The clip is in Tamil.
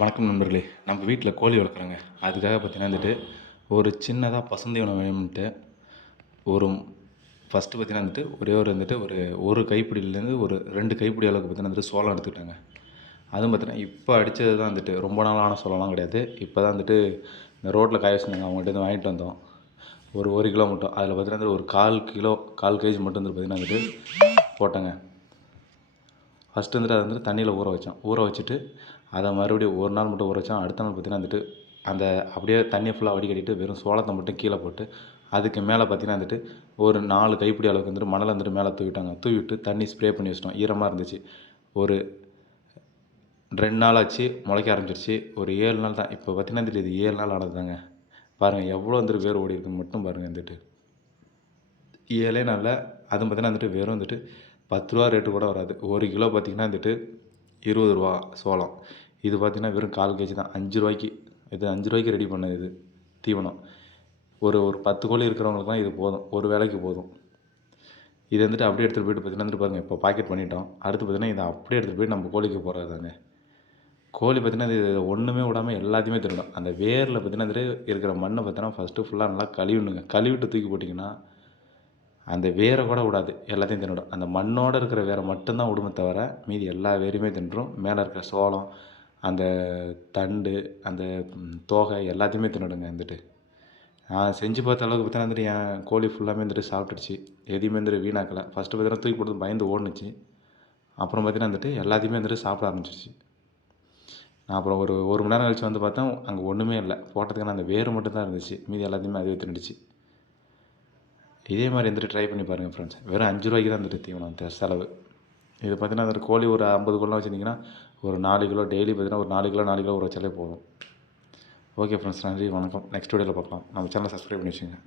வணக்கம் நண்பர்களே. நம்ம வீட்டில் கோழி வளர்க்குறோங்க. அதுக்காக பார்த்தீங்கன்னா வந்துட்டு ஒரு சின்னதாக பசுந்தீவனம் வேணும்ன்ட்டு ஒரு ஃபஸ்ட்டு பார்த்தீங்கன்னா வந்துட்டு ஒரு கைப்பிடியிலேருந்து ஒரு 2 கைப்பிடி அளவுக்கு பார்த்தீங்கன்னா வந்துட்டு சோளம் எடுத்துக்கிட்டேங்க. அதுவும் பார்த்தீங்கன்னா இப்போ அடித்தது தான் வந்துட்டு ரொம்ப நாளான சோளம்லாம் கிடையாது. இப்போ தான் வந்துட்டு இந்த ரோட்டில் காய வச்சுருந்தாங்க, அவங்ககிட்ட வாங்கிட்டு வந்தோம். ஒரு 1 கிலோ மட்டும். அதில் பார்த்தீங்கன்னா ஒரு 1/4 கேஜி மட்டும் வந்து பார்த்தீங்கன்னா வந்துட்டு போட்டேங்க. ஃபஸ்ட்டு வந்துட்டு அதை வந்துட்டு தண்ணியில் ஊற வச்சோம். ஊற வச்சுட்டு அதை மறுபடியும் ஒரு நாள் மட்டும் ஊற வச்சோம். அடுத்த நாள் பார்த்தீங்கன்னா வந்துட்டு அந்த அப்படியே தண்ணியை ஃபுல்லாக வடிகட்டிட்டு வெறும் சோளத்தை மட்டும் கீழே போட்டு அதுக்கு மேலே பார்த்தீங்கன்னா வந்துட்டு ஒரு 4 கைப்பிடி அளவுக்கு வந்துட்டு மணலை வந்துட்டு மேலே தூவிட்டாங்க. தூவிட்டு தண்ணி ஸ்ப்ரே பண்ணி வச்சிட்டோம். ஈரமாக இருந்துச்சு. ஒரு 2 நாள் ஆச்சு, முளைக்க ஆரம்பிச்சிருச்சு. ஒரு 7 நாள் தான். இப்போ பார்த்தீங்கன்னா வந்துட்டு இது 7 நாள் ஆனதுதாங்க. பாருங்கள் எவ்வளோ வந்துட்டு வேர் ஓடி இருக்குன்னு மட்டும் பாருங்கள். வந்துட்டு 7 நாளில் அதுவும் பார்த்தீங்கன்னா வந்துட்டு வெறும் வந்துட்டு ரூ. 10 ரேட்டு கூட வராது. 1 கிலோ பார்த்தீங்கன்னா வந்துட்டு ரூ. 20 சோளம். இது பார்த்தீங்கன்னா வெறும் 1/4 கேஜி தான். ரூ. 5. இது ரூ. 5 ரெடி பண்ணது இது தீவனம். ஒரு 10 கோழி இருக்கிறவங்களுக்குலாம் இது போதும். ஒரு வேளைக்கு போதும். இதை வந்துட்டு அப்படியே எடுத்துகிட்டு போயிட்டு பார்த்தீங்கன்னா வந்துட்டு பாருங்கள், இப்போ பாக்கெட் பண்ணிட்டோம். அடுத்து பார்த்தீங்கன்னா இதை அப்படியே எடுத்துகிட்டு போய் நம்ம கோழிக்கு போடுறதுதாங்க. கோழி பார்த்தீங்கன்னா இது ஒன்றுமே விடாமல் எல்லாத்தையுமே தின்னுடும். அந்த வேரில் பார்த்தீங்கன்னா வந்துட்டு இருக்கிற மண்ணை பார்த்தீங்கன்னா ஃபஸ்ட்டு ஃபுல்லாக நல்லா கழுவிடணுங்க. கழுவிட்டு தூக்கி போட்டிங்கன்னா அந்த வேரை கூட விடாது, எல்லாத்தையும் தின்னுடும். அந்த மண்ணோடு இருக்கிற வேரை மட்டும்தான் விடுமே தவிர மீதி எல்லா வேரையுமே தின்றும். மேலே இருக்கிற சோளம், அந்த தண்டு, அந்த தோகை எல்லாத்தையுமே தின்னுடுங்க. வந்துட்டு நான் செஞ்சு பார்த்த அளவுக்கு பார்த்தீங்கன்னா வந்துட்டு என் கோழி ஃபுல்லாமே வந்துட்டு சாப்பிட்டுடுச்சு. எதையுமே வந்துட்டு வீணாக்கலை. ஃபஸ்ட்டு பார்த்தீங்கன்னா தூக்கி போட்டு பயந்து ஓடுனுச்சு. அப்புறம் பார்த்தீங்கன்னா வந்துட்டு எல்லாத்தையுமே வந்துட்டு சாப்பிட ஆரம்பிச்சிருச்சு. நான் அப்புறம் ஒரு மணி நேரம் கழிச்சு வந்து பார்த்தேன், அங்கே ஒன்றுமே இல்லை. போட்டதுக்கான அந்த வேர் மட்டும் தான் இருந்துச்சு. மீதி எல்லாத்தையுமே அதுவே தின்னுடுச்சு. இதே மாதிரி வந்துட்டு ட்ரை பண்ணி பாருங்கள் ஃப்ரெண்ட்ஸ். வெறும் ரூ. 5 தான் வந்துட்டு தீவனம் செலவு. இது பார்த்தீங்கன்னா அந்த கோழி ஒரு 50 கோழிலாம் வச்சுருந்தீங்கன்னா ஒரு 4 கிலோ டெய்லி பார்த்தீங்கன்னா ஒரு 4 கிலோ ஊற வச்சாலே போதும். ஓகே ஃப்ரெண்ட்ஸ், நன்றி, வணக்கம். நெக்ஸ்ட் வீடியோவில் பார்க்கலாம். நம்ம சேனலை சப்ஸ்கிரைப் பண்ணி வச்சுங்க.